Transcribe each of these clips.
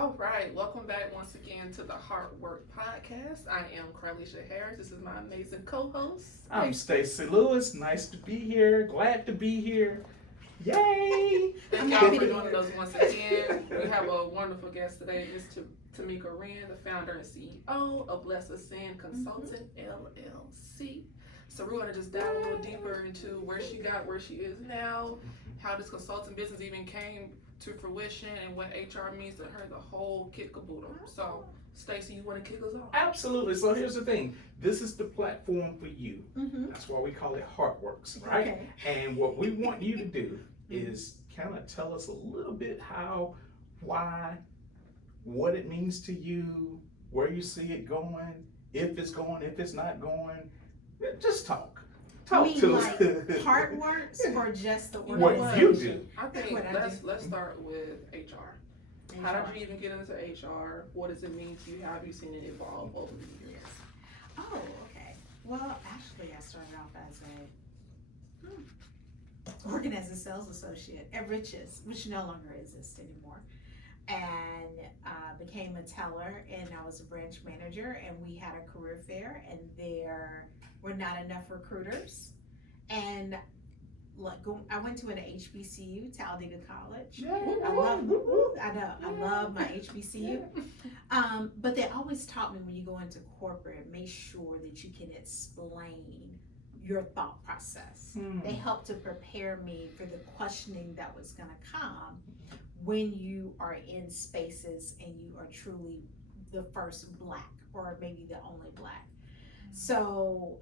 All right, welcome back once again to the Hard Work Podcast. I am Carlisha Harris. This is my amazing co-host. I'm Stacy Lewis. Nice to be here. Glad to be here. Yay! Thank y'all for joining us once again. We have a wonderful guest today, Ms. Tameka Wren, the founder and CEO of Bless Us Sin Consultant LLC. So we're going to just dive a little deeper into where she got where she is now, how this consulting business even came to fruition, and what HR means to her, the whole kit caboodle. So, Stacy, you want to kick us off? Absolutely. So here's the thing. This is the platform for you. That's why we call it Heartworks, right? Okay. And what we want you to do is kind of tell us a little bit how, why, what it means to you, where you see it going, if it's not going. Just talk. You mean to like Heartworks or just the What organization? you do. I think What I let's start with HR. How did you even get into HR? What does it mean to you? How have you seen it evolve over the years? Oh, okay. Well, actually, I started off as working as a sales associate at Riches, which no longer exists anymore, and became a teller, and I was a branch manager, and we had a career fair, and there were not enough recruiters, and I went to an HBCU, Talladega College. I love my HBCU. But they always taught me when you go into corporate, make sure that you can explain your thought process. They helped to prepare me for the questioning that was going to come when you are in spaces and you are truly the first Black or maybe the only Black. So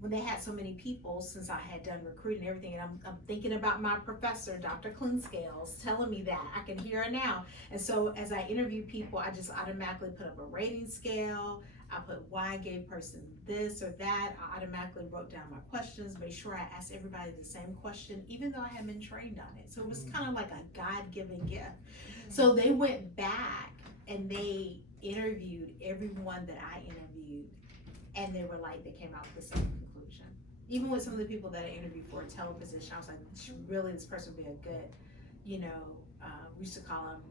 when they had so many people, since I had done recruiting and everything, and I'm thinking about my professor, Dr. Cleanscales, telling me that. I can hear her now. And so as I interview people, I just automatically put up a rating scale. I put why I gave person this or that. I automatically wrote down my questions, made sure I asked everybody the same question, even though I had been trained on it. So it was kind of like a God-given gift. So they went back and they interviewed everyone that I interviewed. And they were like, they came out with the same conclusion. Even with some of the people that I interviewed for a teller position, I was like, this person would be a good, we used to call them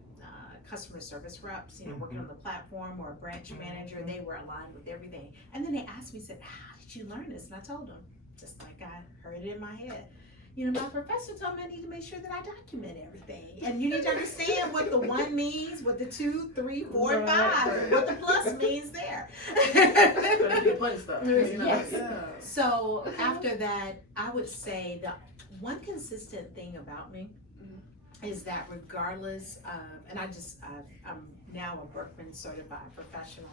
customer service reps, working on the platform, or a branch manager. They were aligned with everything. And then they asked me, said, how did you learn this? And I told them, just like I heard it in my head. My professor told me I need to make sure that I document everything. And you need to understand what the 1 means, what the 2, 3, 4, and 5, and what the plus means there. Stuff, Yes. Yeah. So after that, I would say the one consistent thing about me is that regardless of, and I'm now a Berkman certified professional,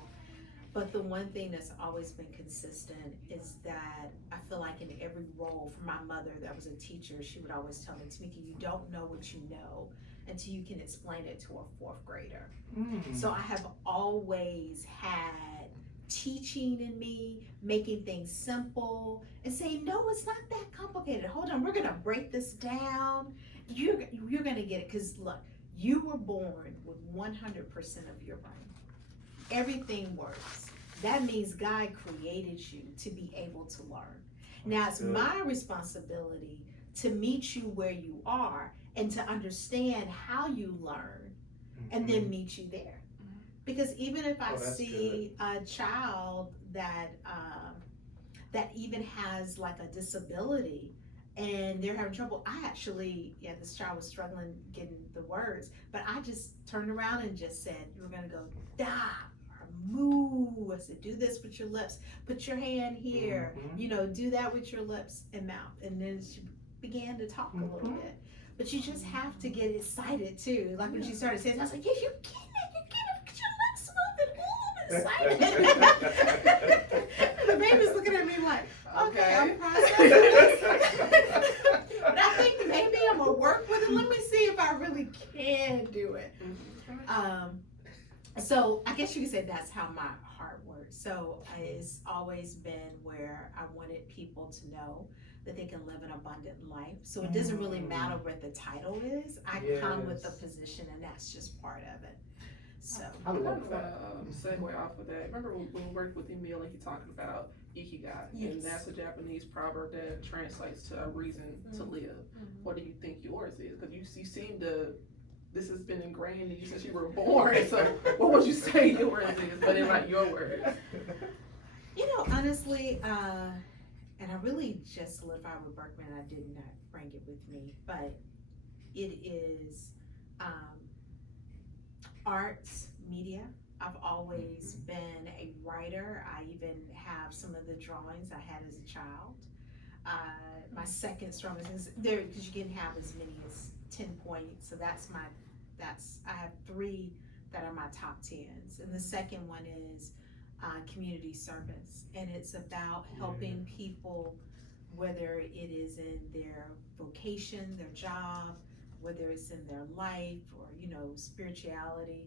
but the one thing that's always been consistent is that I feel like in every role, for my mother that was a teacher, she would always tell me, Tameka, you don't know what you know until you can explain it to a 4th grader. So I have always had teaching in me, making things simple, and saying, no, it's not that complicated. Hold on, we're gonna break this down. You're gonna get it, because look, you were born with 100% of your brain. Everything works. That means God created you to be able to learn. Now it's my responsibility to meet you where you are and to understand how you learn and then meet you there. Because even if I see a child that even has like a disability and they're having trouble, this child was struggling getting the words, but I just turned around and just said, you're gonna go da or moo. I said, do this with your lips, put your hand here, do that with your lips and mouth. And then she began to talk a little bit. But you just have to get excited too. Like when she started saying, I was like, yeah, you get it, get your lips moving, excited. The baby's looking at me like, okay, I'm processing this. But I think maybe I'm gonna work with it. Let me see if I really can do it. So I guess you could say that's how my heart works. So it's always been where I wanted people to know that they can live an abundant life. So it doesn't really matter what the title is. I come with the position, and that's just part of it. So I love that. Segue off of that. Remember when we worked with Emil and he talking about ikigai, and that's a Japanese proverb that translates to a reason to live. What do you think yours is? Because you seem to this has been ingrained in you since you were born. So what would you say yours is, but in like your words? You know, honestly, and I really just solidified with Berkman, I did not bring it with me, but it is arts, media. I've always been a writer. I even have some of the drawings I had as a child. My second strongest is there, because you can have as many as 10 points. So I have 3 that are my top 10s. And the second one is community service. And it's about helping people, whether it is in their vocation, their job, whether it's in their life or, you know, spirituality,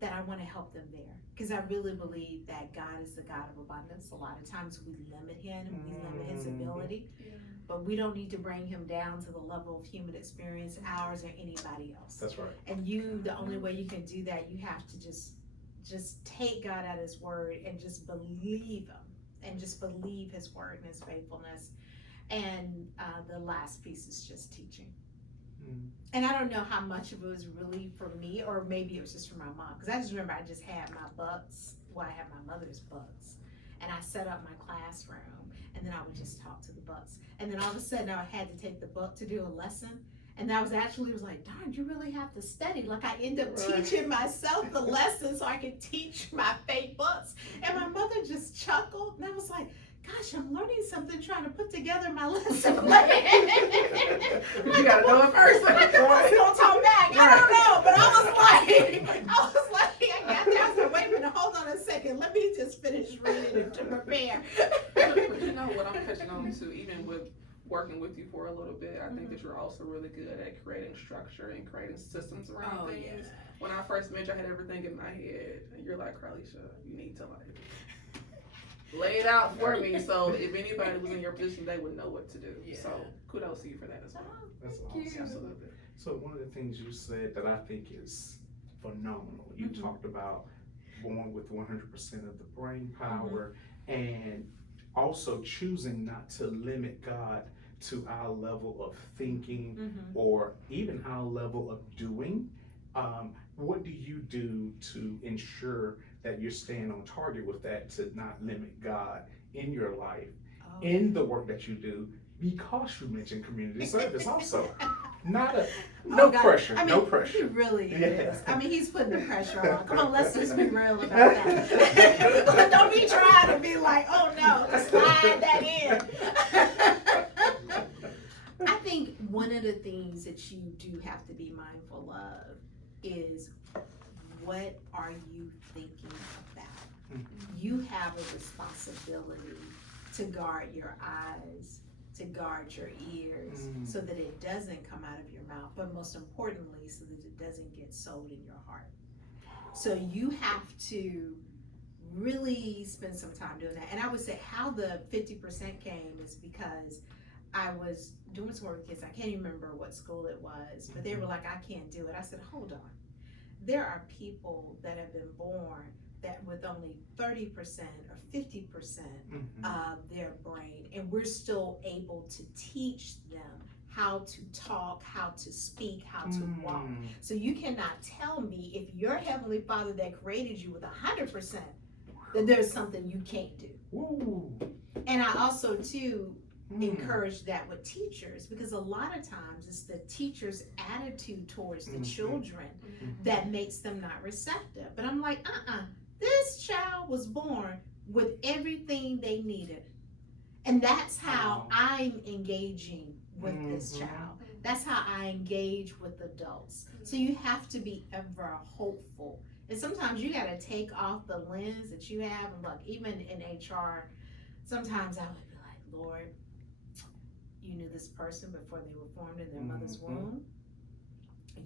that I want to help them there. Because I really believe that God is the God of abundance. A lot of times we limit him, we limit his ability, but we don't need to bring him down to the level of human experience, ours or anybody else. That's right. And the only way you can do that, you have to just take God at his word and just believe him and just believe his word and his faithfulness. And the last piece is just teaching. And I don't know how much of it was really for me, or maybe it was just for my mom. Because I just remember I just had my books. Well, I had my mother's books. And I set up my classroom. And then I would just talk to the books. And then all of a sudden I had to take the book to do a lesson. And that was like, darn, you really have to study. Like I end up teaching myself the lesson so I could teach my fake books. And my mother just chuckled. And I was like, gosh, I'm learning something trying to put together my lesson plan. You gotta know it first. What's gonna talk back? I don't know, but I was like, I got there. I was like, wait a minute, hold on a second. Let me just finish reading it to prepare. But you know what I'm catching on to, even with working with you for a little bit, I think that you're also really good at creating structure and creating systems around things. Yeah. When I first met you, I had everything in my head, and you're like, Carlisha, you need to like lay it out for me, so if anybody was in your position, they would know what to do. Yeah. So kudos to you for that as well. That's Thank awesome. you. Absolutely. So one of the things you said that I think is phenomenal, you talked about born with 100% of the brain power and also choosing not to limit God to our level of thinking or even our level of doing. What do you do to ensure that you're staying on target with that, to not limit God in your life, in the work that you do? Because you mentioned community service also. No pressure, I mean, no pressure. He really is. Yeah. I mean, he's putting the pressure on. Come on, let's just be real about that. Don't be trying to be like, oh no, slide that in. I think one of the things that you do have to be mindful of is, what are you thinking about? You have a responsibility to guard your eyes, to guard your ears, so that it doesn't come out of your mouth, but most importantly, so that it doesn't get sold in your heart. So you have to really spend some time doing that. And I would say how the 50% came is because I was doing some work with kids. I can't even remember what school it was, but they were like, I can't do it. I said, hold on. There are people that have been born that with only 30% or 50% of their brain, and we're still able to teach them how to talk, how to speak, how to walk. So you cannot tell me, if your Heavenly Father that created you with 100%, that there's something you can't do. Ooh. And I also too encourage that with teachers, because a lot of times it's the teacher's attitude towards the children that makes them not receptive. But I'm like, this child was born with everything they needed. And that's how I'm engaging with this child. That's how I engage with adults. So you have to be ever hopeful. And sometimes you gotta take off the lens that you have. And look, even in HR, sometimes I would be like, Lord, you knew this person before they were formed in their mother's womb.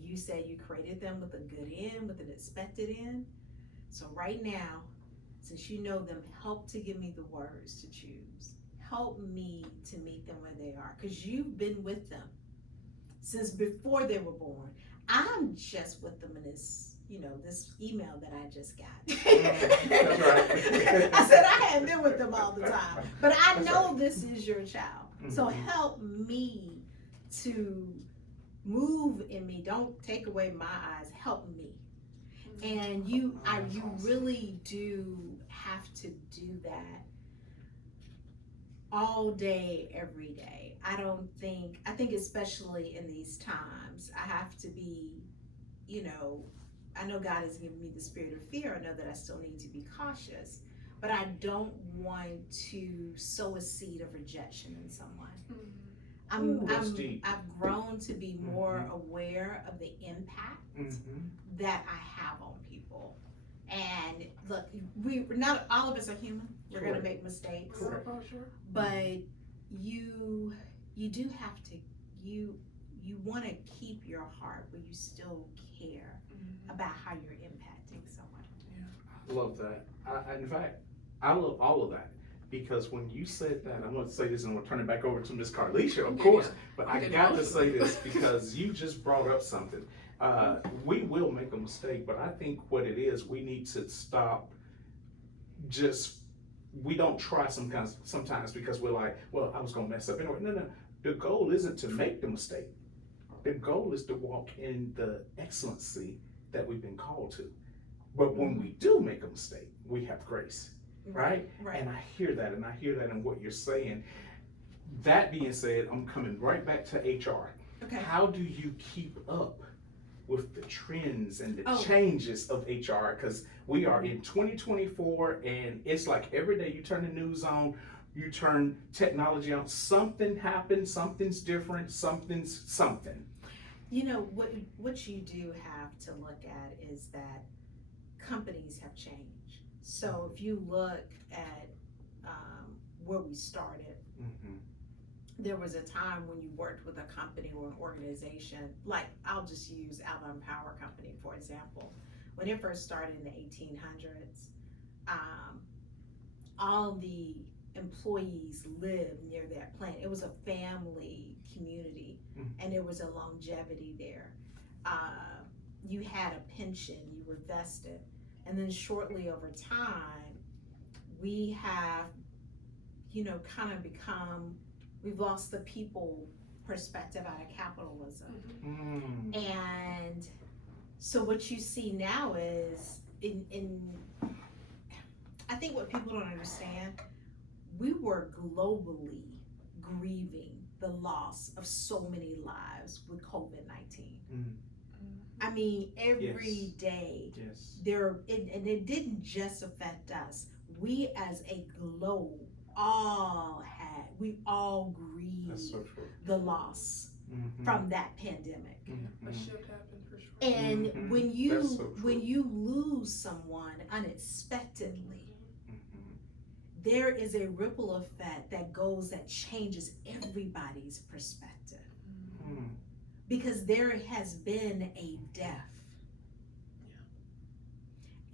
You said you created them with a good end, with an expected end. So right now, since you know them, help to give me the words to choose. Help me to meet them where they are, because you've been with them since before they were born. I'm just with them in this, this email that I just got. That's right. I said I hadn't been with them all the time, but I know this is your child. So help me to move in me. Don't take away my eyes. Help me. And you really do have to do that all day, every day. I think especially in these times, I have to be, I know God has given me the spirit of fear. I know that I still need to be cautious, but I don't want to sow a seed of rejection in someone. I've grown to be more aware of the impact that I have on people. And look, not all of us are human. We're going to make mistakes. Correct. But you do have to, you want to keep your heart where you still care about how you're impacting someone. I love that. In fact, I love all of that. Because when you said that, I'm going to say this and I'm going to turn it back over to Miss Carlisha, of course, but I got to say this because you just brought up something. We will make a mistake, but I think what it is, we need to stop we don't try sometimes because we're like, well, I was going to mess up anyway. No. The goal isn't to make the mistake. The goal is to walk in the excellency that we've been called to. But when we do make a mistake, we have grace. Right? And I hear that in what you're saying. That being said, I'm coming right back to HR. Okay. How do you keep up with the trends and the changes of HR? Because we are in 2024 and it's like every day you turn the news on, you turn technology on, something happens, something's different, something's something. What you do have to look at is that companies have changed. So if you look at where we started, there was a time when you worked with a company or an organization, like I'll just use Alabama Power Company, for example. When it first started in the 1800s, all the employees lived near that plant. It was a family community, and there was a longevity there. You had a pension, you were vested. And then shortly over time, we have, we've lost the people perspective out of capitalism. And so what you see now is, I think what people don't understand, we were globally grieving the loss of so many lives with COVID-19. I mean, every day and it didn't just affect us. We as a globe we all grieved the loss from that pandemic. A shift happened for sure. And when you lose someone unexpectedly, there is a ripple effect that changes everybody's perspective. Because there has been a death.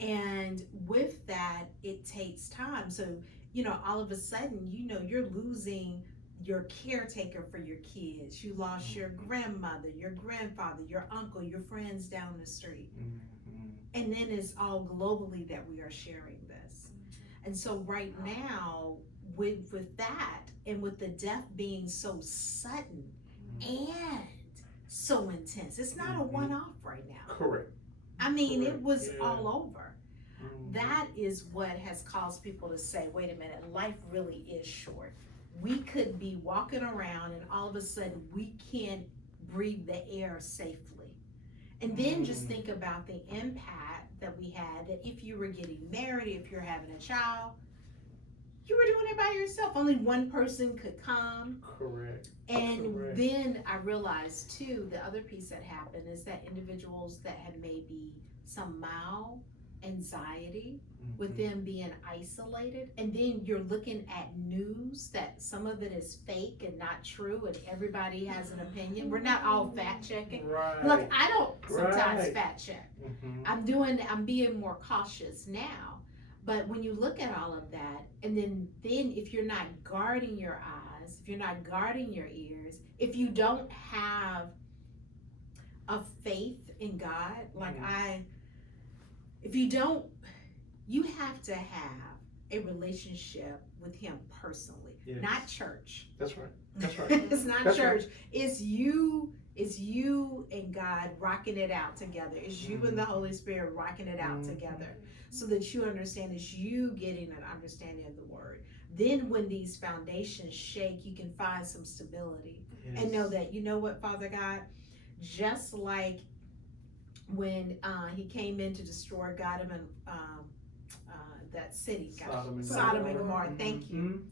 And with that, it takes time. So, all of a sudden, you're losing your caretaker for your kids. You lost your grandmother, your grandfather, your uncle, your friends down the street. And then it's all globally that we are sharing this. And so right now, with that, and with the death being so sudden and so intense. It's not a one-off right now. Correct. I mean, it was all over. That is what has caused people to say, wait a minute, life really is short. We could be walking around and all of a sudden we can't breathe the air safely. And then just think about the impact that we had, that if you were getting married, if you're having a child, you were doing it by yourself. Only one person could come. Correct. And then I realized too, the other piece that happened is that individuals that had maybe some mild anxiety with them being isolated, and then you're looking at news that some of it is fake and not true, and everybody has an opinion. We're not all fact checking. Look, I don't sometimes fact check. I'm being more cautious now. But when you look at all of that, and then if you're not guarding your eyes, if you're not guarding your ears, if you don't have a faith in God, if you don't, you have to have a relationship with Him personally, not church. That's right. It's not church. It's you It's you and God rocking it out together. It's you and the Holy Spirit rocking it out together so that you understand. It's you getting an understanding of the word. Then when these foundations shake, you can find some stability and know that, you know what, Father God, just like when he came in to destroy Sodom and that city, Sodom and Gomorrah. Thank you.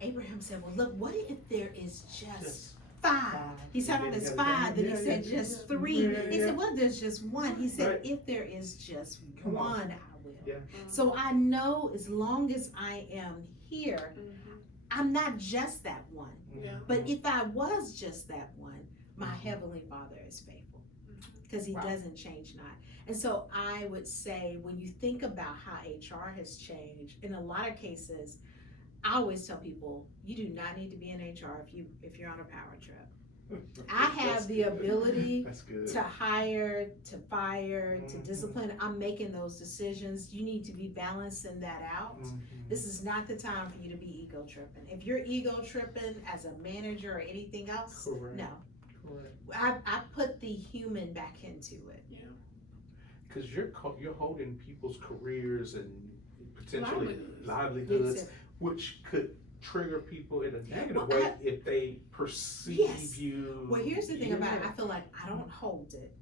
Abraham said, well, look, what if there is just 5? He said, oh, there's 5. Then he said, just 3. He said, well, there's just 1. He said, if there is just 1, I will. So I know as long as I am here, I'm not just that 1. But if I was just that 1, my Heavenly Father is faithful, because he doesn't change not. And so I would say, when you think about how HR has changed, in a lot of cases, I always tell people, you do not need to be in HR if you're on a power trip. I have the ability to hire, to fire, to discipline. I'm making those decisions. You need to be balancing that out. This is not the time for you to be ego tripping. If you're ego tripping as a manager or anything else, no. I put the human back into it. Because you're holding people's careers and potentially livelihoods, which could trigger people in a negative way if they perceive you. Well, here's the thing about it. I feel like I don't hold it.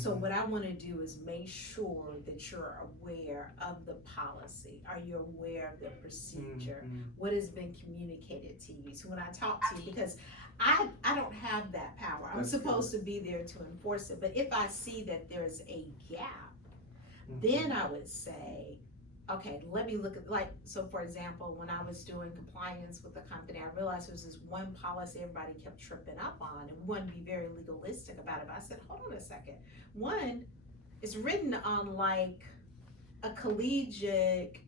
So what I want to do is make sure that you're aware of the policy. Are you aware of the procedure? What has been communicated to you? So when I talk to you, because I don't have that power. I'm supposed to be there to enforce it. But if I see that there's a gap, then I would say, okay, let me look at, like, so for example, when I was doing compliance with the company, I realized there was this one policy everybody kept tripping up on, and we wanted to be very legalistic about it. But I said, hold on a second. One, it's written on like a collegiate,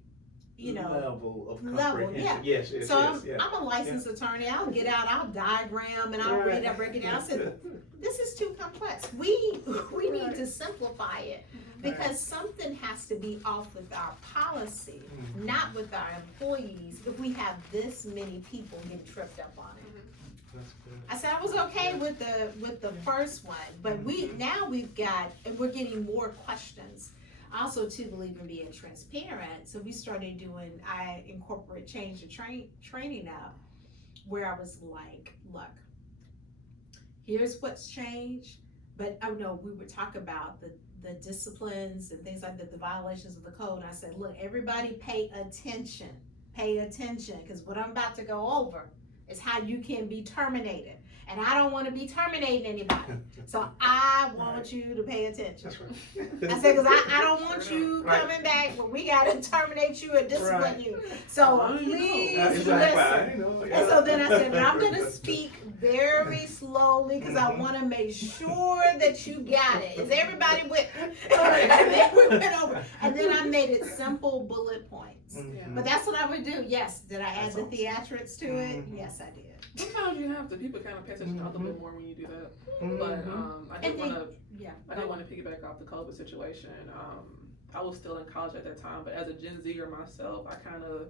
level of comprehension. Yes. So I'm a licensed attorney. I'll get out, I'll diagram, and I'll read it, I'll break it down. I said, this is too complex. We need to simplify it, because something has to be off with our policy, not with our employees, if we have this many people getting tripped up on it. I said I was okay with the first one, but we've got, and we're getting more questions. I also too believe in being transparent, so we started doing, I changed the training up, where I was like, look, here's what's changed, but oh no, we would talk about the disciplines and things like that, the violations of the code. And I said, look, everybody pay attention, because what I'm about to go over is how you can be terminated. And I don't want to be terminating anybody. So I want you to pay attention. I said, because I don't want you coming back when we got to terminate you and discipline you. So please listen. And so then I said, but I'm going to speak very slowly, because I want to make sure that you got it. Is everybody with me? And then we went over. And then I made it simple bullet points. But that's what I would do. Yes. Did I add the theatrics to it? Yes, I did. Sometimes you have to. People kind of pay attention a little bit more when you do that. But I did want to piggyback off the COVID situation. I was still in college at that time, but as a Gen Zer myself, I kind of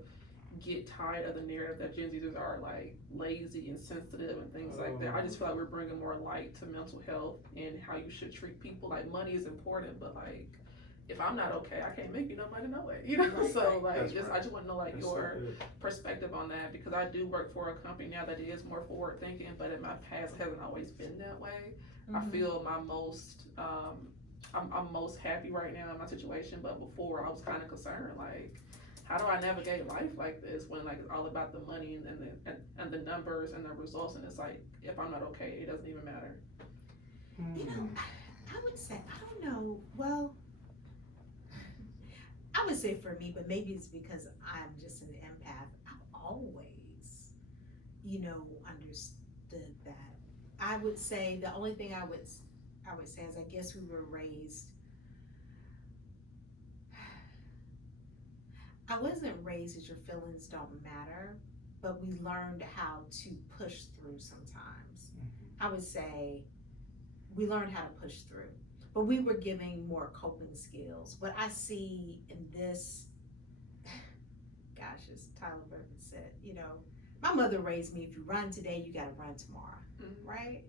get tired of the narrative that Gen Zers are like lazy and sensitive and things like that. I just feel like we're bringing more light to mental health and how you should treat people. Like, money is important, but like, if I'm not okay, I can't make you no money no way, So like, I just want to know like your perspective on that, because I do work for a company now that is more forward thinking, but in my past it hasn't always been that way. I feel I'm most happy right now in my situation, but before I was kind of concerned, like, how do I navigate life like this when like it's all about the money and the numbers and the results, and it's like, if I'm not okay, it doesn't even matter. I would say, I don't know, well, I would say for me, but maybe it's because I'm just an empath, I've always, understood that. I would say the only thing I would say is, I guess we were raised, I wasn't raised that your feelings don't matter, but we learned how to push through sometimes. I would say we learned how to push through. But we were giving more coping skills. What I see in this, gosh, as Tyler Burton said, my mother raised me, if you run today, you gotta run tomorrow, right?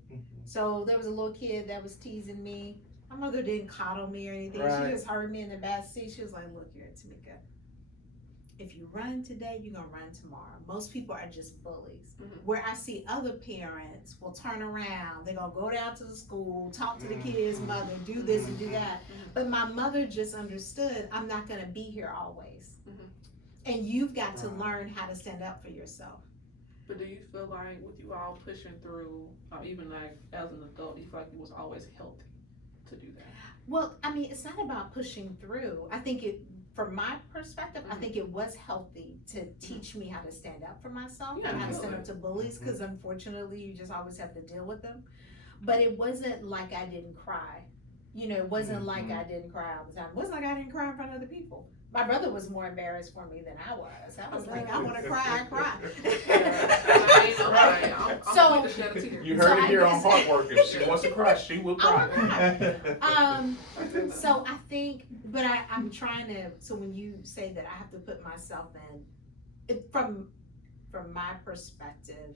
So there was a little kid that was teasing me. My mother didn't coddle me or anything. Right. She just heard me in the back seat. She was like, look here, Tameka, if you run today, you're gonna run tomorrow. Most people are just bullies. Where I see other parents will turn around, they're gonna go down to the school, talk to the kid's mother, do this and do that. But my mother just understood, I'm not gonna be here always. And you've got to learn how to stand up for yourself. But do you feel like with you all pushing through, even like as an adult, do you feel like it was always healthy to do that? Well, I mean, it's not about pushing through. I think from my perspective, I think it was healthy to teach me how to stand up for myself and how to stand up to bullies, because unfortunately you just always have to deal with them. But it wasn't like I didn't cry. You know, it wasn't like I didn't cry all the time. It wasn't like I didn't cry in front of other people. My brother was more embarrassed for me than I was. I was like, I want to cry, I cry. You heard it here on Heart Work. If she wants to cry, she will cry. So I think, but I'm trying to, so when you say that I have to put myself in, from my perspective,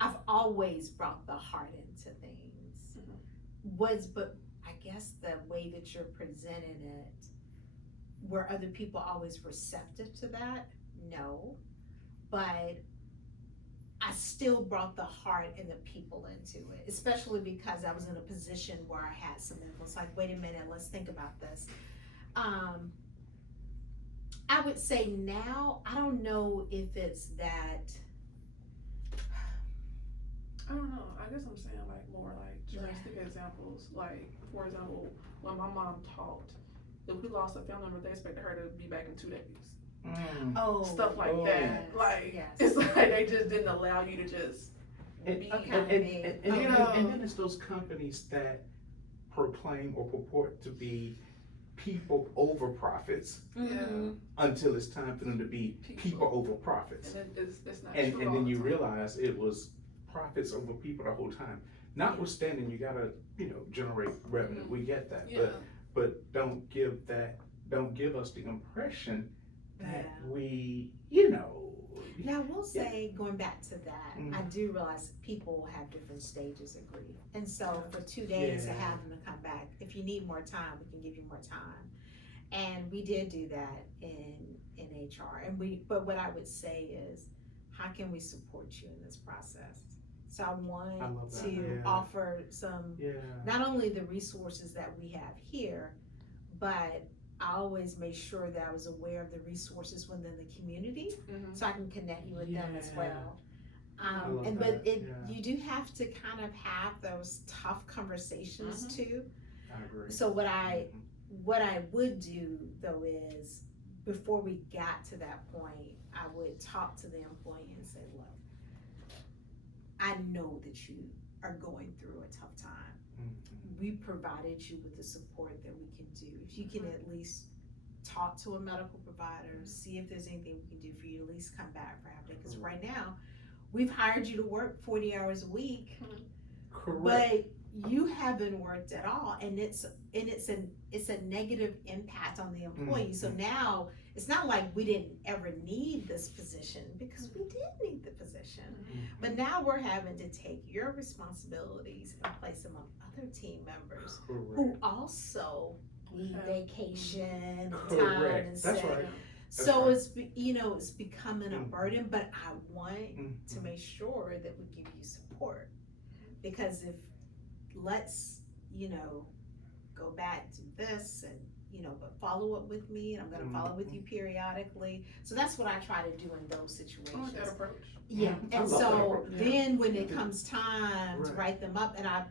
I've always brought the heart into things. But I guess the way that you're presenting it, were other people always receptive to that? No. But I still brought the heart and the people into it, especially because I was in a position where I had some influence. Like, wait a minute, let's think about this. I would say now, I don't know if it's that. I don't know. I guess I'm saying like more like drastic examples. Like, for example, when my mom taught, if we lost a family member, they expected her to be back in 2 days. Stuff like that. Like, it's like they just didn't allow you to just be. And then it's those companies that proclaim or purport to be people over profits until it's time for them to be people over profits. And it's not and true. then you realize it was profits over people the whole time. Notwithstanding, you gotta, generate revenue. We get that, but don't give us the impression that we, Now, we'll say, going back to that, I do realize people have different stages of grief. And so for 2 days to have them to come back, if you need more time, we can give you more time. And we did do that in HR. But what I would say is, how can we support you in this process? So I want to offer some, not only the resources that we have here, but I always made sure that I was aware of the resources within the community, so I can connect you with them as well. You do have to kind of have those tough conversations too. I agree. So what I would do though is, before we got to that point, I would talk to the employee and say, look, I know that you are going through a tough time. We provided you with the support that we can do. If you can at least talk to a medical provider, see if there's anything we can do for you to at least come back for half day. Because right now, we've hired you to work 40 hours a week, but you haven't worked at all, and it's a negative impact on the employee. So now it's not like we didn't ever need this position, because we did need the position. But now we're having to take your responsibilities and place them on other team members who also need vacation, time, and That's right. So it's it's becoming a burden, but I want to make sure that we give you support, because if let's go back to this and but follow up with me, and I'm going to follow with you periodically. So that's what I try to do in those situations. I like that approach. And so then when it comes time to write them up, and I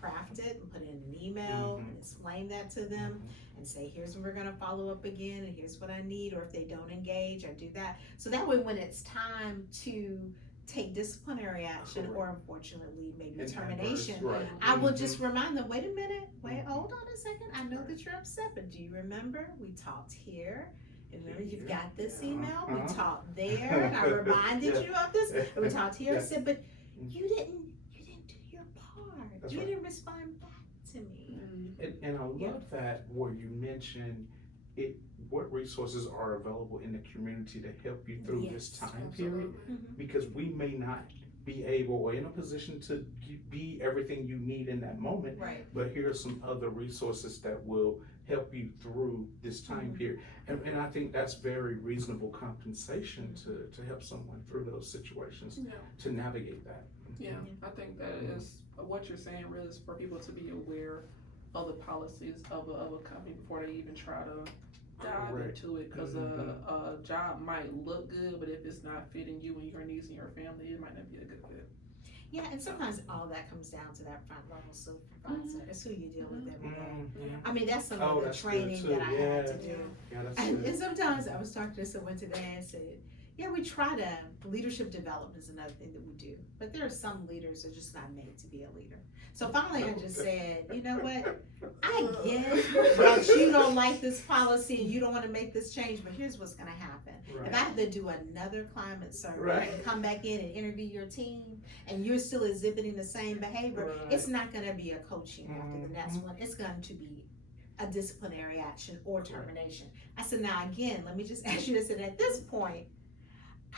craft it and put it in an email and explain that to them and say, here's when we're going to follow up again, and here's what I need, or if they don't engage, I do that. So that way when it's time to take disciplinary action, or unfortunately maybe termination, I will just remind them, wait a minute, hold on a second, I know that you're upset, but do you remember we talked here, and remember you've got this email, we talked there, and I reminded you of this, and we talked here. I said, but you didn't do your part. You didn't respond back to me. And I love that where you mentioned what resources are available in the community to help you through this Yes, time period? Mm-hmm. Because we may not be able or in a position to be everything you need in that moment, Right. but here are some other resources that will help you through this time period. And I think that's very reasonable compensation to help someone through those situations, Yeah. to navigate that. Yeah, I think that is what you're saying really is for people to be aware of the policies of a company before they even try to dive Correct. into it, because a job might look good, but if it's not fitting you and your needs and your family, it might not be a good fit. Yeah, and sometimes all that comes down to that front level supervisor. It's who you deal with every day. I mean, that's some of the That's good training too. that I had to Yeah. do. Yeah, that's And good. sometimes I was talking to someone today and said, yeah, we try to, leadership development is another thing that we do, but there are some leaders that are just not made to be a leader. So finally I just said, you know what, I get that you don't like this policy and you don't want to make this change, but here's what's gonna happen. Right. If I have to do another climate survey Right. and come back in and interview your team and you're still exhibiting the same behavior, Right. it's not gonna be a coaching after the next one, it's going to be a disciplinary action or termination. I said, now again, let me just ask you this, and at this point,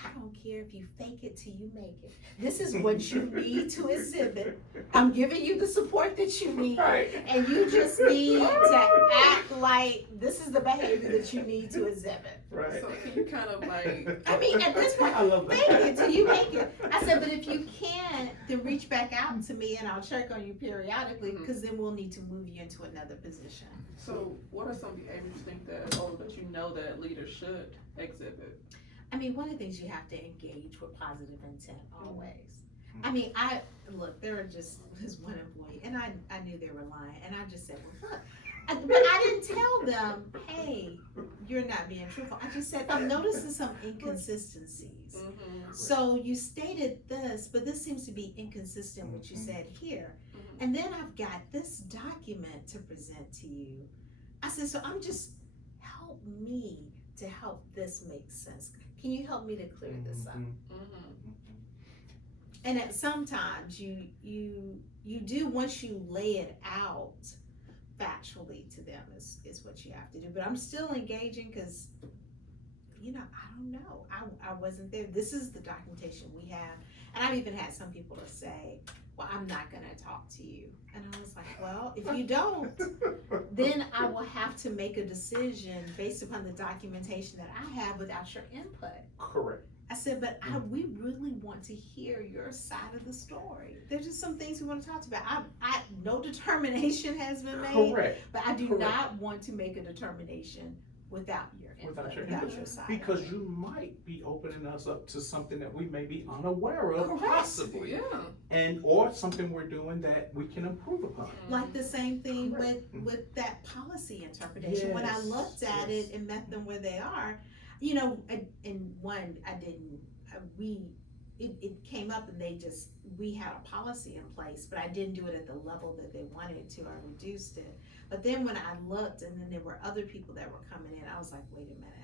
I don't care if you fake it till you make it. This is what you need to exhibit. I'm giving you the support that you need, Right. and you just need to act like this is the behavior that you need to exhibit. Right. So can you kind of like, I mean, at this point, I love fake that. it till you make it. I said, but if you can, then reach back out to me and I'll check on you periodically, because then we'll need to move you into another position. so what are some behaviors you think that you know that leaders should exhibit? I mean, one of the things you have to engage with positive intent always. I mean, there was one employee, and I knew they were lying, and I just said, well, look, but I didn't tell them, hey, you're not being truthful. I just said, I'm noticing some inconsistencies. So you stated this, but this seems to be inconsistent with what you said here. And then I've got this document to present to you. I said, so help me to help this make sense. Can you help me to clear this up? And sometimes you do, once you lay it out factually to them is what you have to do. But I'm still engaging because, I don't know. I wasn't there. This is the documentation we have. And I've even had some people to say, well, I'm not gonna talk to you. And I was like, well, if you don't, then I will have to make a decision based upon the documentation that I have without your input. Correct. I said, but we really want to hear your side of the story. There's just some things we want to talk about. No determination has been made, Correct. but I do Correct. not want to make a determination without your input, without your side. Because you might be opening us up to something that we may be unaware of, Correct. possibly, Yeah. or something we're doing that we can improve upon. Like the same thing Correct. with that policy interpretation. When I Yes, looked at yes. it and met them where they are, in one, it came up and we had a policy in place, but I didn't do it at the level that they wanted to. I reduced it. But then when I looked, and then there were other people that were coming in, I was like, wait a minute,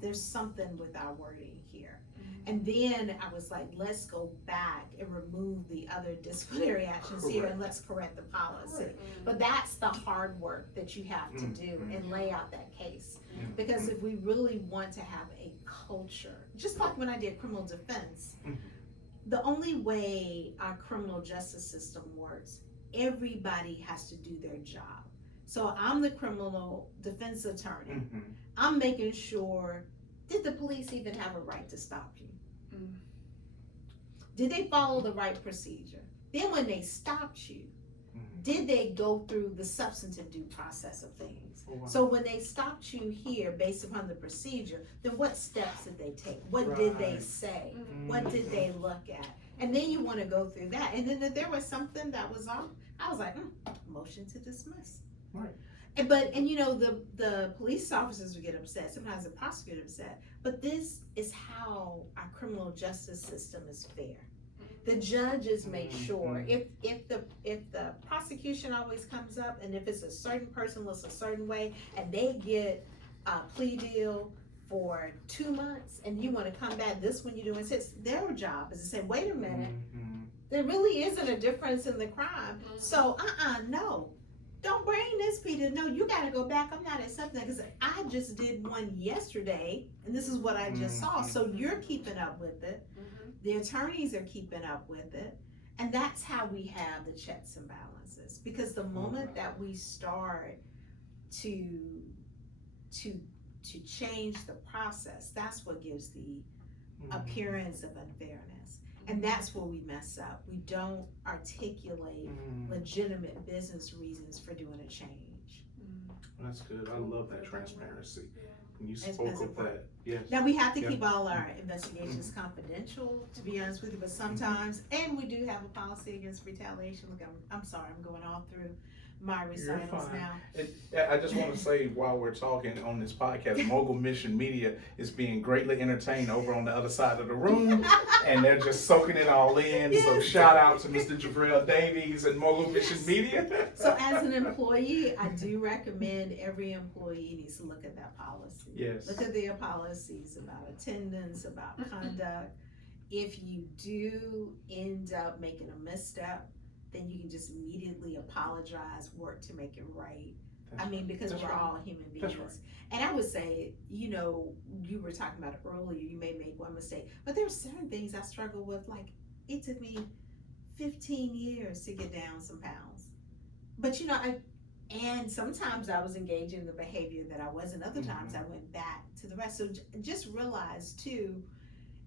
there's something with our wording here. And then I was like, let's go back and remove the other disciplinary actions here, and let's correct the policy. But that's the hard work that you have to do and lay out that case. Because if we really want to have a culture, just like when I did criminal defense, the only way our criminal justice system works, everybody has to do their job. So I'm the criminal defense attorney. I'm making sure, did the police even have a right to stop you? Did they follow the right procedure? Then when they stopped you, did they go through the substantive due process of things? So when they stopped you here based upon the procedure, then what steps did they take? What did they say? What did they look at? And then you want to go through that. And then if there was something that was off, I was like, motion to dismiss. Right. And the police officers would get upset, sometimes the prosecutor upset, but this is how our criminal justice system is fair. The judges make sure, if the prosecution always comes up, and if it's a certain person looks a certain way, and they get a plea deal for 2 months, and you wanna come back this one you're doing 6, their job is to say, wait a minute, there really isn't a difference in the crime, so no. don't bring this, Peter. No, you got to go back. I'm not accepting that because I just did one yesterday, and this is what I just saw. So you're keeping up with it. The attorneys are keeping up with it, and that's how we have the checks and balances. Because the moment that we start to change the process, that's what gives the appearance of unfairness. And that's where we mess up. We don't articulate legitimate business reasons for doing a change. That's good. I love that transparency. When you spoke of that, yes. Now we have to keep all our investigations confidential, to be honest with you, but sometimes, and we do have a policy against retaliation. Look, I'm sorry, I'm going all through my recitals now. I just want to say while we're talking on this podcast, Mogul Mission Media is being greatly entertained over on the other side of the room, and they're just soaking it all in. Yes. So shout out to Mr. Javrell Davies and Mogul Mission Media. So as an employee, I do recommend every employee needs to look at that policy. Yes. Look at their policies about attendance, about conduct. If you do end up making a misstep, then you can just immediately apologize, work to make it right. Because we're all human beings. Right. And I would say, you were talking about it earlier, you may make one mistake, but there are certain things I struggle with, like it took me 15 years to get down some pounds. But and sometimes I was engaging in the behavior that I was, and other times I went back to the rest. So just realize too,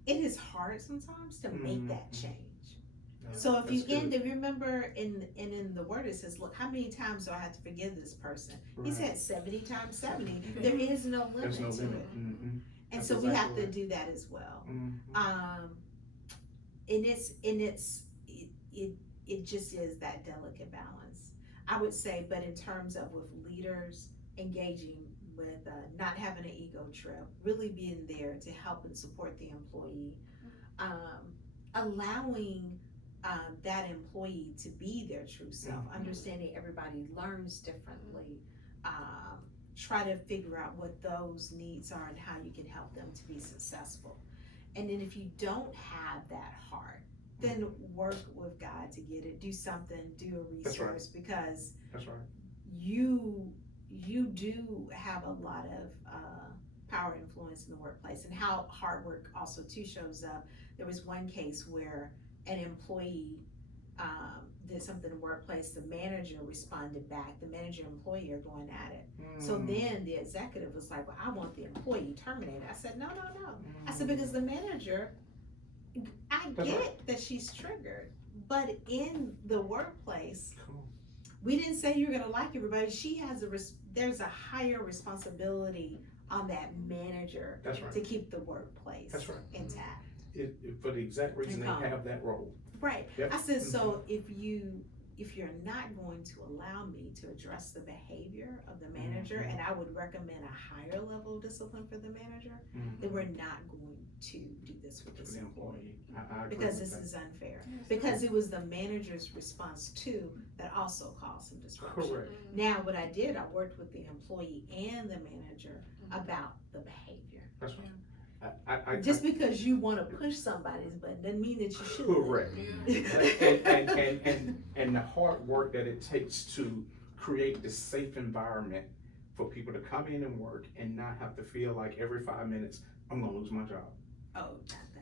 it is hard sometimes to make that change. So if you remember in the word it says, look, how many times do I have to forgive this person? Right. He said 70 times 70. There is no limit to it. And that's so we have to do that as well. And it just is that delicate balance. I would say, but in terms of with leaders engaging with not having an ego trip, really being there to help and support the employee, allowing that employee to be their true self, understanding everybody learns differently, try to figure out what those needs are and how you can help them to be successful. And then if you don't have that heart, then work with God to get it, do something, do a resource, because you do have a lot of power influence in the workplace, and how hard work also too shows up. There was one case where an employee did something in the workplace, the manager responded back, the manager and employee are going at it. So then the executive was like, well, I want the employee terminated. I said, no. I said, because the manager, I get that she's triggered, but in the workplace, we didn't say you're gonna like everybody. She has there's a higher responsibility on that manager to keep the workplace intact. For the exact reason they have that role. Right. Yep. I said, so if you're not going to allow me to address the behavior of the manager, and I would recommend a higher level of discipline for the manager, then we're not going to do this with this employee. Because this is unfair. Because it was the manager's response too that also caused some disruption. Correct. Now what I did, I worked with the employee and the manager about the behavior. That's right. Just because you want to push somebody's button doesn't mean that you should. Correct. and the hard work that it takes to create this safe environment for people to come in and work and not have to feel like every 5 minutes I'm gonna lose my job.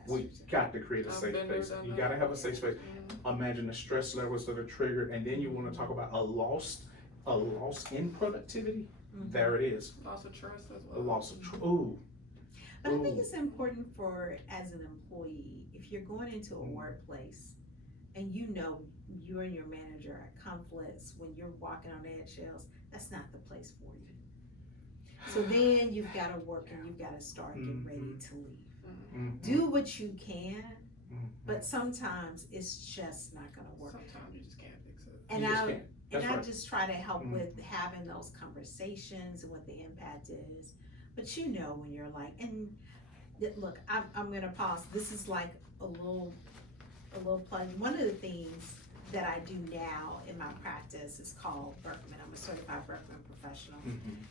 We got to create a safe space. You got to have a safe space. Imagine the stress levels that are triggered, and then you want to talk about a loss in productivity. There it is. Loss of trust as well. A loss of trust. But I think it's important as an employee, if you're going into a workplace and you and your manager are at conflicts when you're walking on eggshells, that's not the place for you. So then you've got to work and you've got to start getting ready to leave. Do what you can, but sometimes it's just not going to work. Sometimes you just can't fix it. And I just try to help with having those conversations and what the impact is. But when you're like, and look, I'm gonna pause. This is like a little plug. One of the things that I do now in my practice is called Berkman. I'm a certified Berkman professional.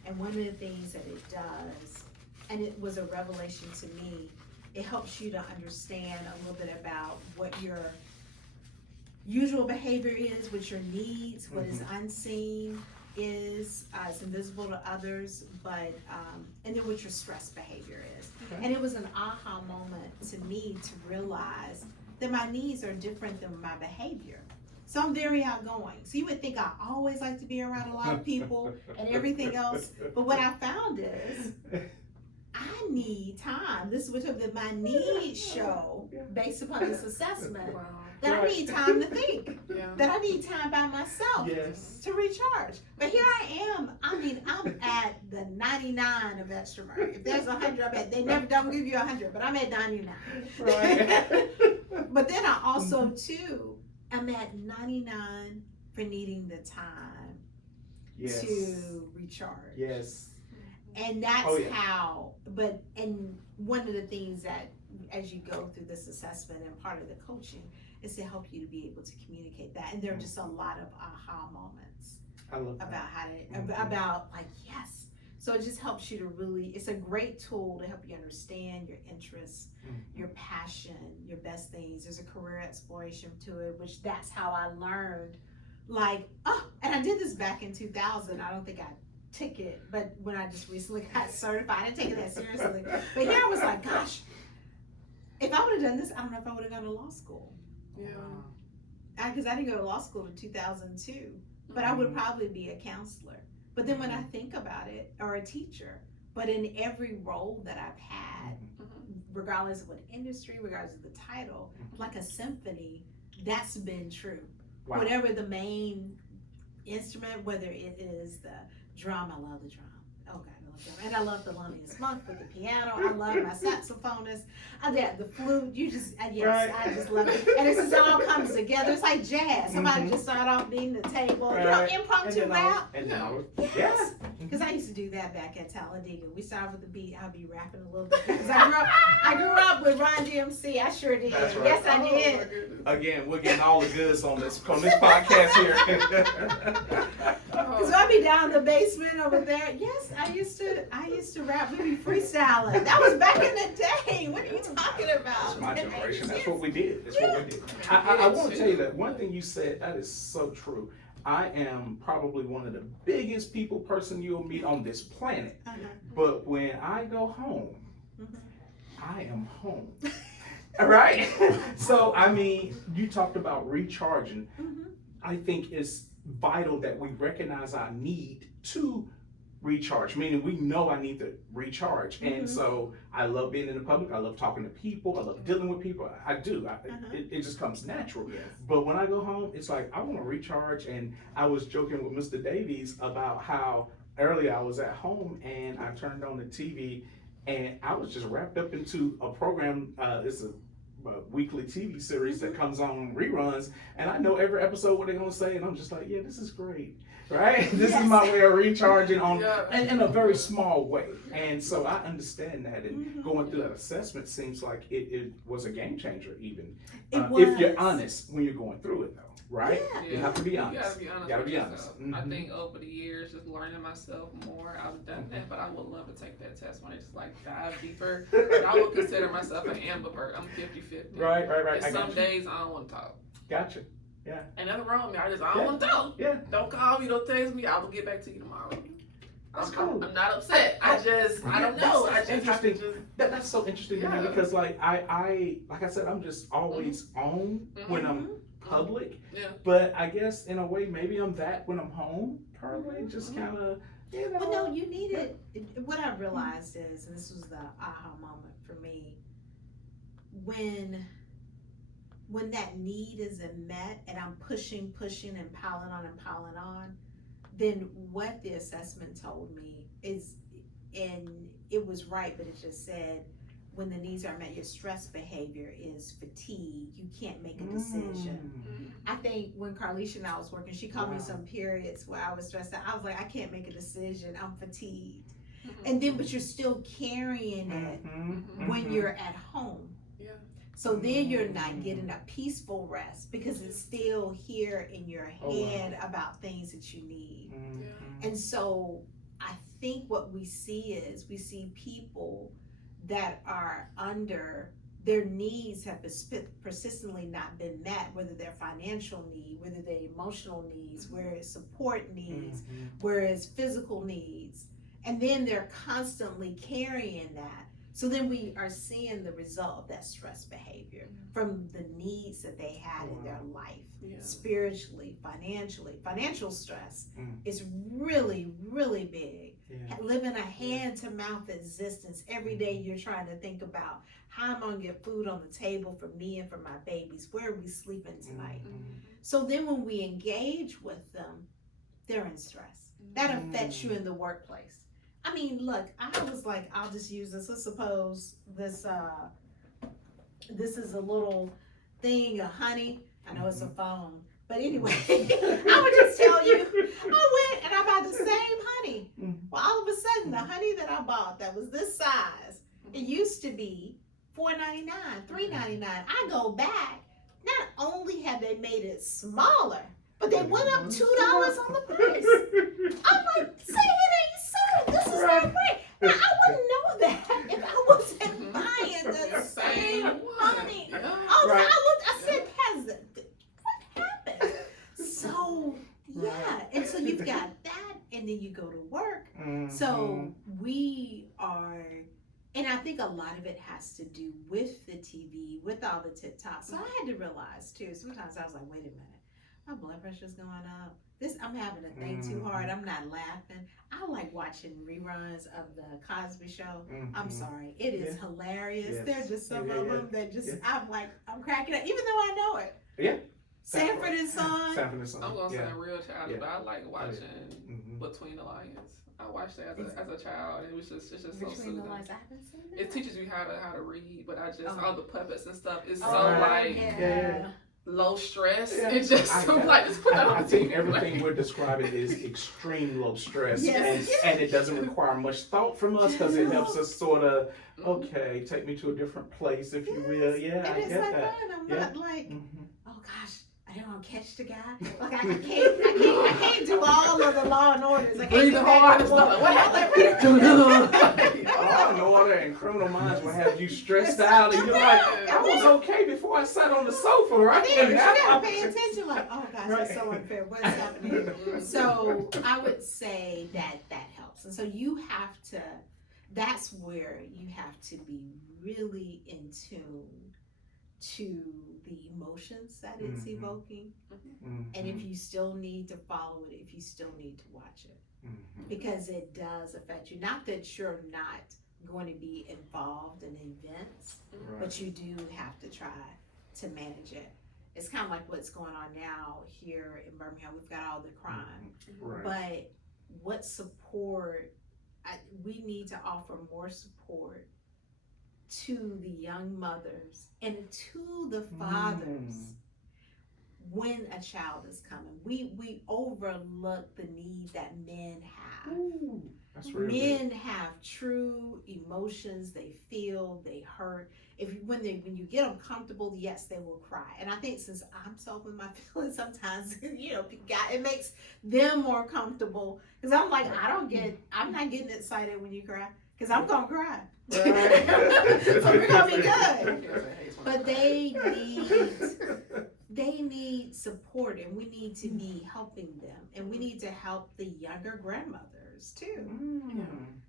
And one of the things that it does, and it was a revelation to me, it helps you to understand a little bit about what your usual behavior is, what your needs, what is unseen, is. It's invisible to others, but and then what your stress behavior is. Okay. And it was an aha moment to me to realize that my needs are different than my behavior. So I'm very outgoing. So you would think I always like to be around a lot of people and everything else. But what I found is I need time. This is what my needs show based upon this assessment. Wow. That I need time to think. Yeah. That I need time by myself Yes. to recharge. But here I am. I mean, I'm at the 99 of extrovert. If there's 100, I bet they never don't give you 100, but I'm at 99. Right. But then I also too am at 99 for needing the time Yes. to recharge. Yes. And that's Oh, yeah. how, and one of the things that as you go through this assessment and part of the coaching is to help you to be able to communicate that. And there are just a lot of aha moments I love that. about how to, Mhm. about like, yes. So it just helps you to really, it's a great tool to help you understand your interests, Mhm. your passion, your best things. There's a career exploration to it, which that's how I learned. Like, and I did this back in 2000. I don't think I took it, but when I just recently got certified, I didn't take it that seriously. But here I was like, gosh, if I would have done this, I don't know if I would have gone to law school. Yeah. Because I didn't go to law school in 2002, but I would probably be a counselor. But then when I think about it, or a teacher, but in every role that I've had, regardless of what industry, regardless of the title, like a symphony, that's been true. Wow. Whatever the main instrument, whether it is the drum, I love the drum. Oh God, I love drum. And I love the Thelonious Monk with the piano. I love my saxophonist. The flute. Yes, Right. I just love it. And it just all comes together. It's like jazz. Somebody just start off beating the table. Right. Impromptu rap. Yes. Yes. Because I used to do that back at Talladega. We started with the beat. I'll be rapping a little bit. Because I grew up with Run DMC. I sure did. That's right. Yes, I Oh, my did. goodness. Again, we're getting all the goods on this podcast here. Because I'd be down in the basement over there. Yes, I used to rap. We'd be freestyling. That was back in the day. What are you talking about? That's my generation. That's what we did. That's what we did. I want to tell you that one thing you said, that is so true. I am probably one of the biggest people person you'll meet on this planet. But when I go home, I am home. All right? So, I mean, you talked about recharging. I think it's vital that we recognize our need to recharge, meaning we know I need to recharge. And so I love being in the public. I love talking to people. I love dealing with people. I do. It just comes natural. Yes. But when I go home, it's like I want to recharge. And I was joking with Mr. Davies about how earlier I was at home and I turned on the TV and I was just wrapped up into a program. It's a weekly TV series that comes on reruns, and I know every episode what they're gonna say, and I'm just like, yeah, this is great, right? This is my way of recharging in a very small way, and so I understand that. And going through that assessment seems like it was a game changer, even if you're honest when you're going through it, though, right? Yeah. You have to be honest. You gotta be honest. Gotta with be yourself. honest. I think over the years, just learning myself more, I've done that, but I would love to take that test when I just like dive deeper. But I would consider myself an ambivert. I'm 50-50. Right. And some days I don't want to talk. Gotcha. And nothing wrong with me. I don't want to talk. Yeah. Don't call me. Don't text me. I will get back to you tomorrow. That's cool. I'm not upset. I don't know. I just have to just. That's so interesting to me because like I like I said, I'm just always on when I'm public. Yeah. But I guess in a way maybe I'm that when I'm home. Probably just kind of, you know. Well, no, you need it. What I realized is, and this was the aha moment for me, when that need isn't met and I'm pushing and piling on, then what the assessment told me is, and it was right, but it just said, when the needs are met, your stress behavior is fatigue. You can't make a decision. I think when Carlisha and I was working, she called me some periods where I was stressed out. I was like, I can't make a decision. I'm fatigued. And then, but you're still carrying it when you're at home. Yeah. So then you're not getting a peaceful rest because it's still here in your head about things that you need. And so I think what we see is, we see people that are under their needs have persistently not been met, whether they're financial need, whether they're emotional needs, where it's support needs, where it's physical needs. And then they're constantly carrying that. So then we are seeing the result of that stress behavior from the needs that they had in their life, spiritually, financially. Financial stress is really, really big. Living a hand-to-mouth existence. Every day you're trying to think about, how am I going to get food on the table for me and for my babies? Where are we sleeping tonight? So then when we engage with them, they're in stress. That affects you in the workplace. I mean, look, I was like, I'll just use this. Let's suppose this is a little thing of honey. I know it's a phone. But anyway, I would just tell you, I went and I bought the same honey. Well, all of a sudden, the honey that I bought that was this size, it used to be $4.99, $3.99. I go back. Not only have they made it smaller, but they went up $2 on the price. I'm like, say it ain't so. This is not right. Now, I wouldn't know that if I wasn't buying the same honey. I said, what happened? So, yeah. And so you've got that, and then you go to work. So we are, and I think a lot of it has to do with the TV, with all the TikTok. So I had to realize too, sometimes I was like, wait a minute, my blood pressure's going up. I'm having to think too hard. I'm not laughing. I like watching reruns of the Cosby Show. I'm sorry. It is hilarious. There's just some of them that just, I'm cracking up, even though I know it. Yeah. Sanford and Son. I'm going to say real childish, but I like watching Between the Lines. I watched that as a child, and it's just so soothing. I haven't seen that. It teaches you how to read, but all the puppets and stuff is so low stress. It's just just put that on I the think TV. everything we're describing is extreme low stress, and it doesn't require much thought from us because it helps us sort of take me to a different place, if you will. Yeah, I get that. Fun. I'm not like, oh gosh, I don't want to catch the guy. Like I can't do all of the Law and Orders. I can't Breathe do hard and stuff. What happened? Law and Order and Criminal Minds will have you stressed out, and you're like, I was okay before I sat on the sofa, right? You gotta pay attention, like, oh gosh, that's so unfair. What's happening? So I would say that helps, and so you have to. That's where you have to be really in tune to the emotions that it's evoking, and if you still need to follow it, if you still need to watch it, because it does affect you. Not that you're not going to be involved in events, but you do have to try to manage it. It's kind of like what's going on now here in Birmingham. We've got all the crime, but what support? We need to offer more support to the young mothers and to the fathers when a child is coming. We overlook the need that men have. Men have true emotions. They feel, they hurt. When you get them comfortable, yes, they will cry. And I think since I'm so with my feelings, sometimes it makes them more comfortable. Because I'm like, I'm not getting excited when you cry, because I'm gonna cry. So we're gonna be good. But they need support, and we need to be helping them, and we need to help the younger grandmothers too.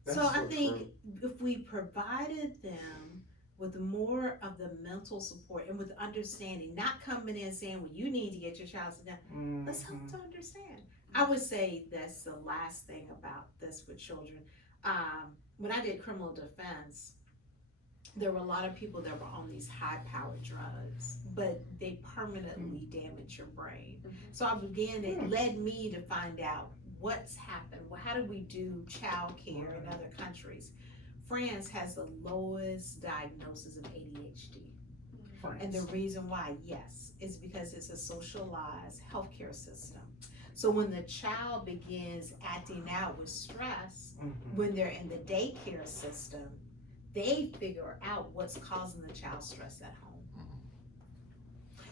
So I think if we provided them with more of the mental support and with understanding, not coming in saying, well, you need to get your child down. Let's help to understand. I would say that's the last thing about this with children. When I did criminal defense, there were a lot of people that were on these high-powered drugs, but they permanently damage your brain. So it led me to find out what's happened. Well, how do we do child care in other countries? France has the lowest diagnosis of ADHD. And the reason why, yes, is because it's a socialized healthcare system. So when the child begins acting out with stress, when they're in the daycare system, they figure out what's causing the child's stress at home.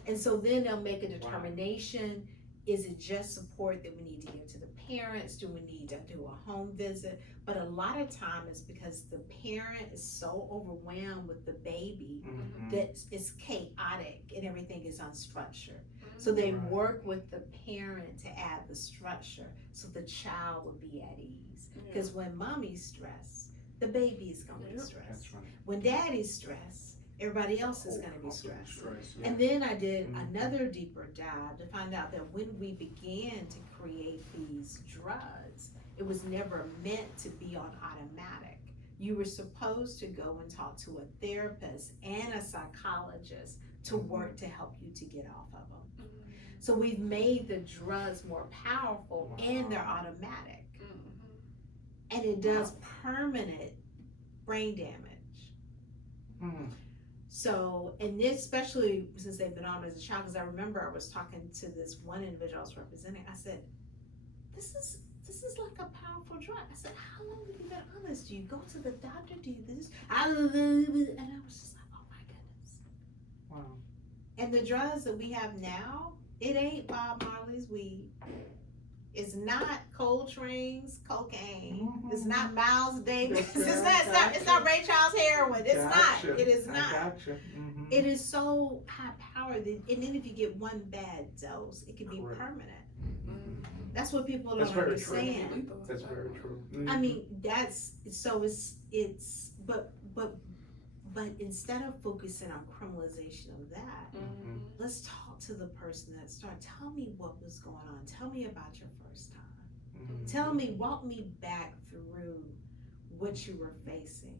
And so then they'll make a determination is it just support that we need to give to the parents? Do we need to do a home visit? But a lot of time it's because the parent is so overwhelmed with the baby that it's chaotic and everything is unstructured. So they work with the parent to add the structure so the child will be at ease. Because when mommy's stressed, the baby's gonna be stressed. That's right. When daddy's stressed, everybody else is gonna be stressed. And then I did another deeper dive to find out that when we began to create these drugs, it was never meant to be on automatic. You were supposed to go and talk to a therapist and a psychologist to work to help you to get off of them. So we've made the drugs more powerful and they're automatic. And it does permanent brain damage. So, and this, especially since they've been on as a child, because I remember I was talking to this one individual I was representing, I said, this is like a powerful drug. I said, how long have you been on this? Do you go to the doctor? Do you this? And I was just like, oh my goodness. Wow. And the drugs that we have now, it ain't Bob Marley's weed. It's not Coltrane's cocaine. It's not Miles Davis. It's not Ray Charles heroin. It's not. It is not. It is so high powered. And then if you get one bad dose, it can be permanent. That's what people don't understand. That's very true. I mean, but instead of focusing on criminalization of that, let's talk to the person that started. Tell me what was going on. Tell me about your first time. Tell me, walk me back through what you were facing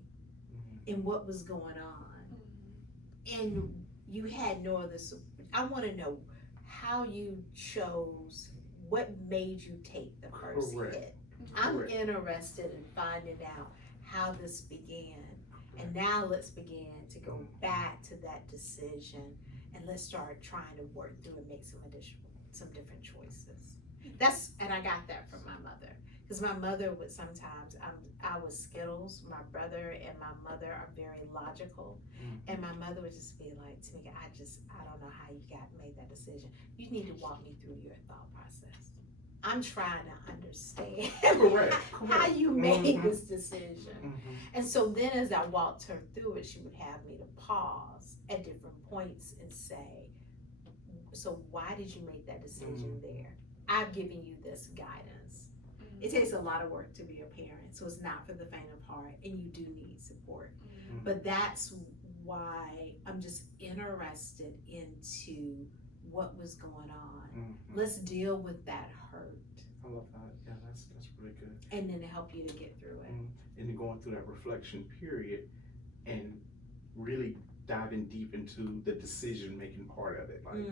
and what was going on. And you had no other support. I want to know how you chose, what made you take the first hit. I'm interested in finding out how this began. And now let's begin to go back to that decision and let's start trying to work through and make some different choices. And I got that from my mother. Because my mother would sometimes, I was Skittles, my brother and my mother are very logical. And my mother would just be like, Tameka, I don't know how you made that decision. You need to walk me through your thought process. I'm trying to understand how you made this decision. And so then as I walked her through it, she would have me to pause at different points and say, so why did you make that decision there? I've given you this guidance. It takes a lot of work to be a parent, so it's not for the faint of heart, and you do need support. But that's why I'm just interested into what was going on. Let's deal with that hurt. I love that. Yeah, that's really good. And then to help you to get through it. And then going through that reflection period and really diving deep into the decision making part of it. Like,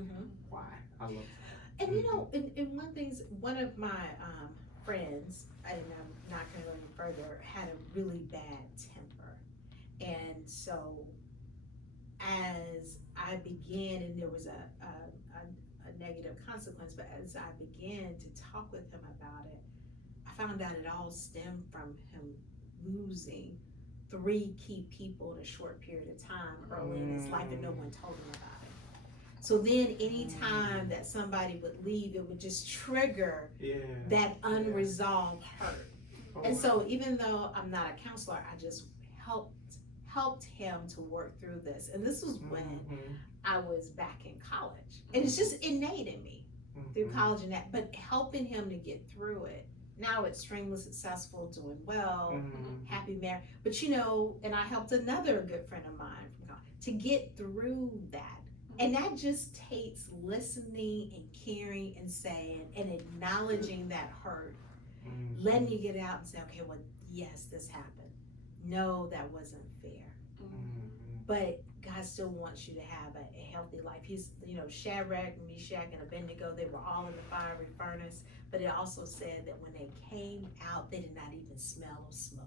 why? I love that. And you know, and one of my friends, and I'm not going to go any further, had a really bad temper. And so as I began, and there was a negative consequence, but as I began to talk with him about it, I found out it all stemmed from him losing 3 key people in a short period of time early in his life, and no one told him about it. So then anytime that somebody would leave, it would just trigger that unresolved hurt. And so even though I'm not a counselor, I just helped him to work through this. And this was when I was back in college. And it's just innate in me through college and that, but helping him to get through it. Now extremely successful, doing well, happy married. But you know, and I helped another good friend of mine from college to get through that. And that just takes listening and caring and saying and acknowledging that hurt, letting you get out and say, okay, well, yes, this happened. No, that wasn't fair. But God still wants you to have a healthy life. He's, you know, Shadrach, Meshach, and Abednego, they were all in the fiery furnace. But it also said that when they came out, they did not even smell of smoke.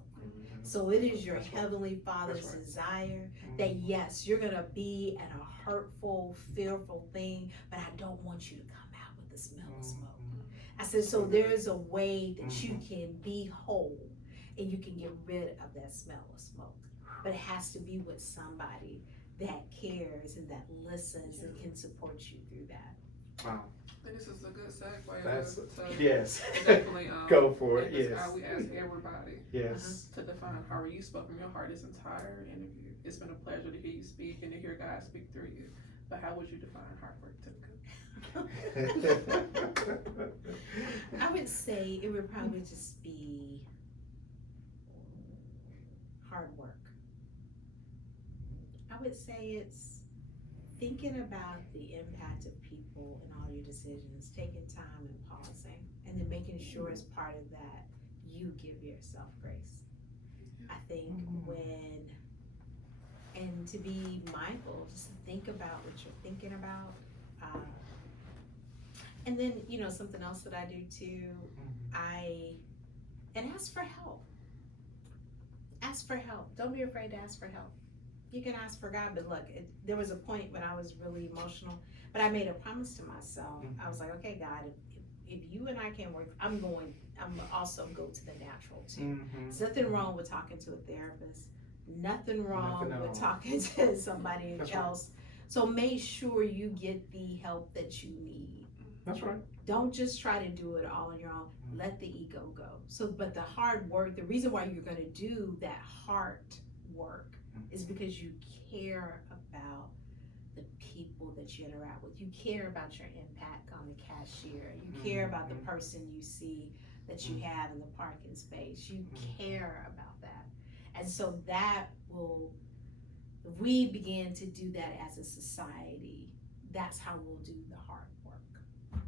So it is your Heavenly Father's desire that, yes, you're going to be in a hurtful, fearful thing, but I don't want you to come out with the smell of smoke. I said, so there's a way that you can be whole and you can get rid of that smell of smoke. But it has to be with somebody that cares and that listens and can support you through that. Wow. I think this is a good segue. That's, to yes. definitely Go for it, this yes. guy, we ask everybody Yes. to define how you spoke from your heart this entire interview. It's been a pleasure to hear you speak and to hear God speak through you. But how would you define hard work, Tameka? I would say it would probably just be hard work. I would say it's thinking about the impact of people in all your decisions, taking time and pausing, and then making sure as part of that, you give yourself grace. I think and to be mindful, just to think about what you're thinking about. And then, something else that I do too, and ask for help. Ask for help. Don't be afraid to ask for help. You can ask for God, but look, there was a point when I was really emotional, but I made a promise to myself. I was like, okay, God, if you and I can't work, I'm also go to the natural too. There's nothing wrong with talking to a therapist. Nothing wrong with talking to somebody else. Right. So make sure you get the help that you need. That's right. Don't just try to do it all on your own. Let the ego go. But the hard work, the reason why you're going to do that heart work is because you care about the people that you interact with. You care about your impact on the cashier. You care about the person you see that you have in the parking space. You care about that. And so that will, if we begin to do that as a society, that's how we'll do the hard work.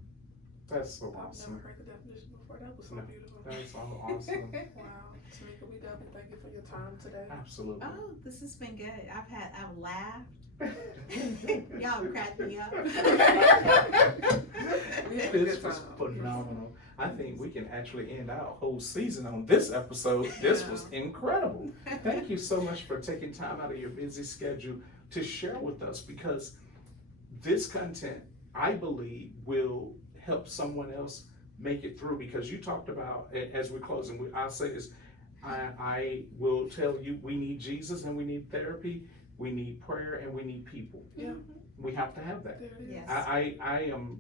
That's so awesome. I've never heard the definition before. That was so beautiful. That's all awesome. Wow. Tameka, we definitely thank you for your time today. Absolutely. Oh, this has been good. I've laughed. Y'all cracked me up. This was phenomenal. I think we can actually end our whole season on this episode. This was incredible. Thank you so much for taking time out of your busy schedule to share with us, because this content, I believe, will help someone else make it through, because you talked about, as we're closing, I'll say this, I will tell you, we need Jesus and we need therapy, we need prayer, and we need people. Yeah. We have to have that. Yes. I am,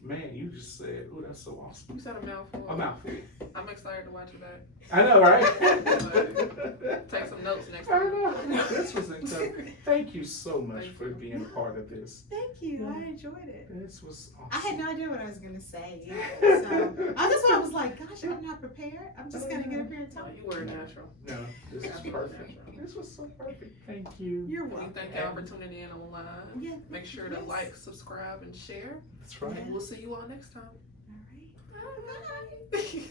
man, you just said, oh, that's so awesome. You said a mouthful. A mouthful. I'm excited to watch it back. I know, right? Take some notes next I time. know. This was incredible. Thank you so much for being part of this. Thank you. I enjoyed it. This was awesome. I had no idea what I was going to say either. So that's why I was like, gosh, I'm not prepared. I'm just going to get up here and talk. No, you were natural. No, this is perfect. This was so perfect. Thank you. You're We welcome. thank y'all for tuning in online. Yeah. Make sure to like, subscribe, and share. That's right. And we'll see you all next time. All right. Bye.